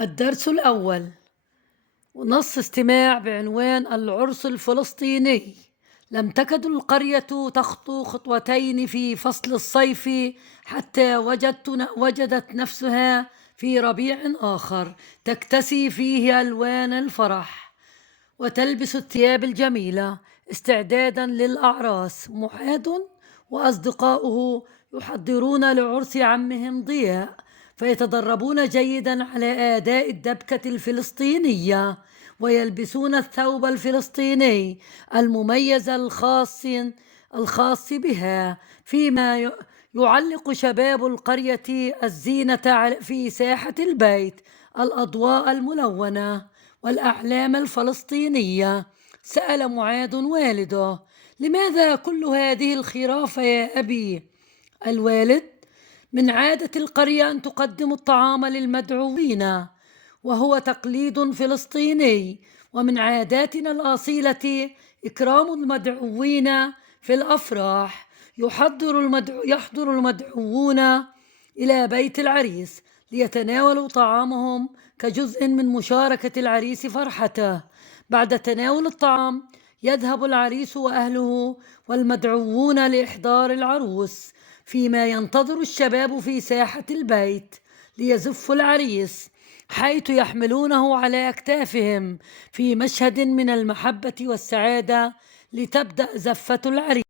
الدرس الأول، ونص استماع بعنوان العرس الفلسطيني. لم تكد القرية تخطو خطوتين في فصل الصيف حتى وجدت نفسها في ربيع آخر تكتسي فيه ألوان الفرح وتلبس الثياب الجميلة استعدادا للأعراس. معاد وأصدقاؤه يحضرون لعرس عمهم ضياء، فيتدربون جيدا على أداء الدبكة الفلسطينية، ويلبسون الثوب الفلسطيني المميز الخاص بها، فيما يعلق شباب القرية الزينة في ساحة البيت، الأضواء الملونة والأعلام الفلسطينية. سأل معاذ والده: لماذا كل هذه الخرافة يا أبي؟ الوالد: من عادة القرية أن تقدم الطعام للمدعوين، وهو تقليد فلسطيني، ومن عاداتنا الأصيلة إكرام المدعوين في الأفراح. يحضر المدعوون إلى بيت العريس ليتناولوا طعامهم كجزء من مشاركة العريس فرحته. بعد تناول الطعام يذهب العريس وأهله والمدعوون لإحضار العروس، فيما ينتظر الشباب في ساحة البيت ليزفوا العريس، حيث يحملونه على أكتافهم في مشهد من المحبة والسعادة، لتبدأ زفة العريس.